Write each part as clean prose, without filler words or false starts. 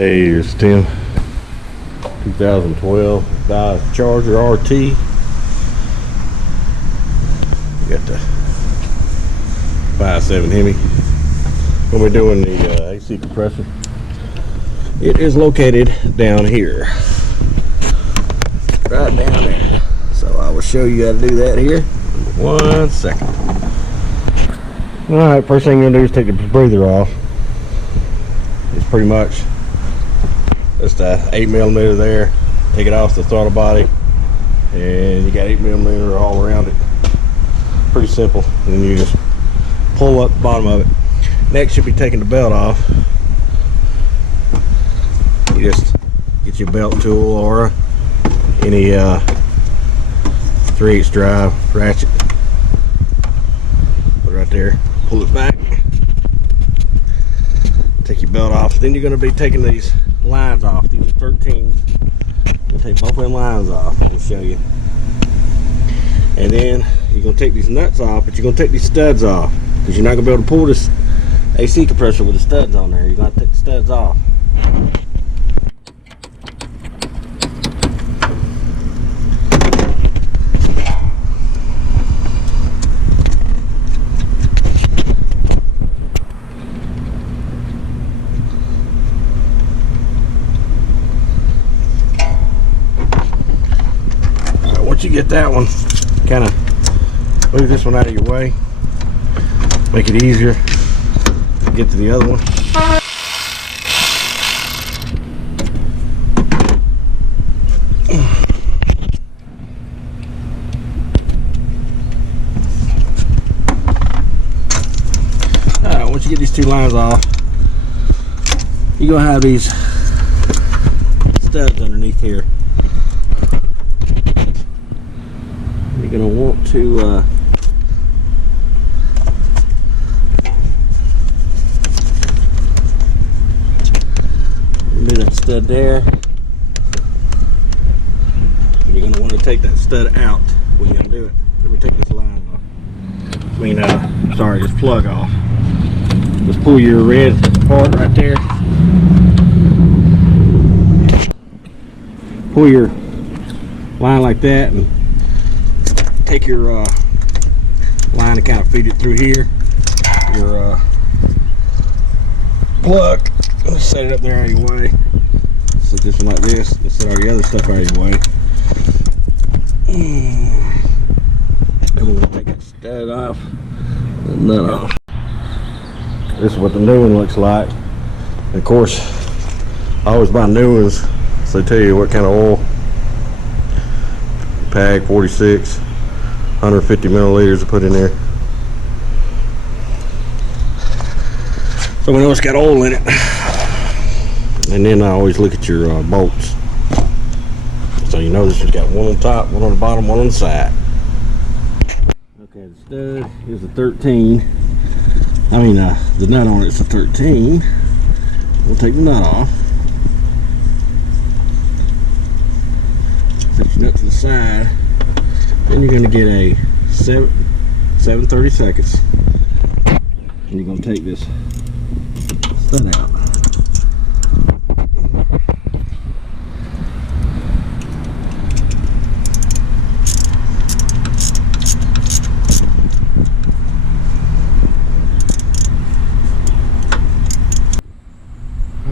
Hey, it's Tim. 2012 Dodge Charger RT. Got the 5.7 Hemi. When we're doing the AC compressor, it is located down here, right down there. So I will show you how to do that here. 1 second. All right, first thing you're gonna do is take the breather off. It's pretty much just a 8mm there. Take it off the throttle body, and you got 8mm all around it. Pretty simple. And then you just pull up the bottom of it. Next, you'll be taking the belt off. You just get your belt tool or any 3/8 drive ratchet. Put it right there. Pull it back. Take your belt off. Then you're going to be taking these lines off. These are 13s. You'll take both of them lines off. I'll show you. And then you're going to take these nuts off, but you're going to take these studs off, because you're not going to be able to pull this AC compressor with the studs on there. You're going to take the studs off. Once you get that one, kind of move this one out of your way, make it easier to get to the other one. Alright, once you get these two lines off, you're going to have these studs underneath here. You're going to want to do that stud there. And you're going to want to take that stud out when you undo it. Let me take this line off. Sorry, this plug off. Just pull your red part right there. Pull your line like that, and take your line and kind of feed it through here. Your plug. Set it up there out of your way. Set this one like this. Set all the other stuff out of your way. And we're going to take that stud off. The nut off. This is what the new one looks like. And of course, I always buy new ones, so they tell you what kind of oil. PAG 46. 150 milliliters to put in there. So we know it's got oil in it. And then I always look at your bolts. So you know this has got one on top, one on the bottom, one on the side. Okay, the stud is a 13. The nut on it's a 13. We'll take the nut off. Set your nut to the side. Then you're going to get a 7/32. And you're going to take this stud out.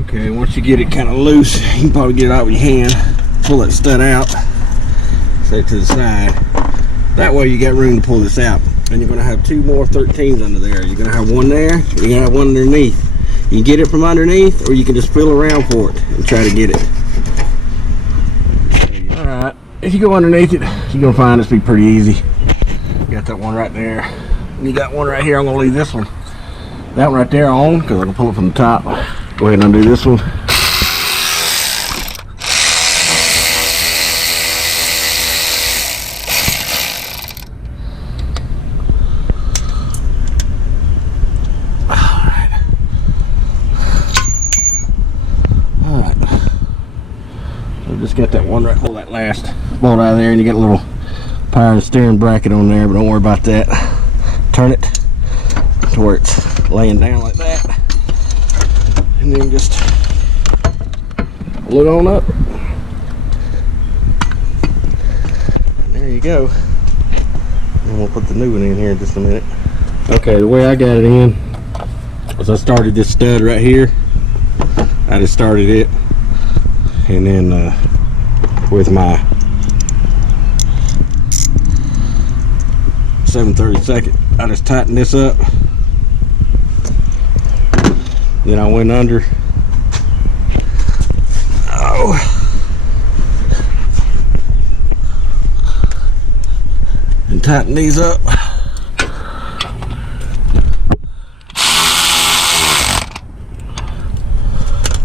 Okay, once you get it kind of loose, you can probably get it out with your hand. Pull that stud out. Set it to the side. That way you got room to pull this out. And you're going to have two more 13s under there. You're going to have one there, and you're going to have one underneath. You can get it from underneath, or you can just feel around for it and try to get it. Alright, if you go underneath it, you're going to find this be pretty easy. You got that one right there. And you got one right here. I'm going to leave this one. That one right there on, because I can pull it from the top. Go ahead and undo this one. Just got that one right, pull that last bolt out of there, and you got a little power and steering bracket on there, but don't worry about that. Turn it to where it's laying down like that, and then just pull it on up. And there you go. And we'll put the new one in here in just a minute. Okay, the way I got it in was I started this stud right here. I just started it, and then with my 7/32, I just tightened this up. Then I went under. And tighten these up.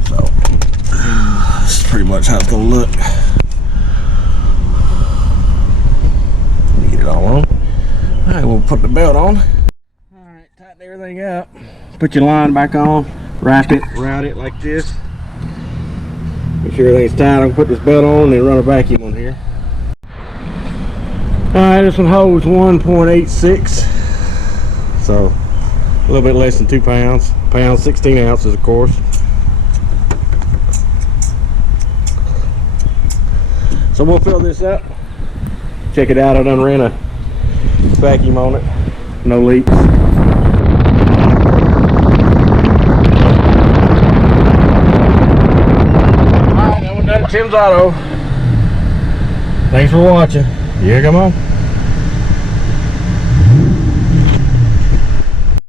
So this is pretty much how it's gonna look. Let me get it all on. Alright, we'll put the belt on. Alright, tighten everything up. Put your line back on. Route it like this. Make sure everything's tight. I'm gonna put this belt on and run a vacuum on here. Alright, this one holds 1.86, so a little bit less than 2 pounds. 16 ounces, of course. So we'll fill this up. Check it out. I done ran a vacuum on it. No leaks. Alright, that one done at Tim's Auto. Thanks for watching. Yeah, come on.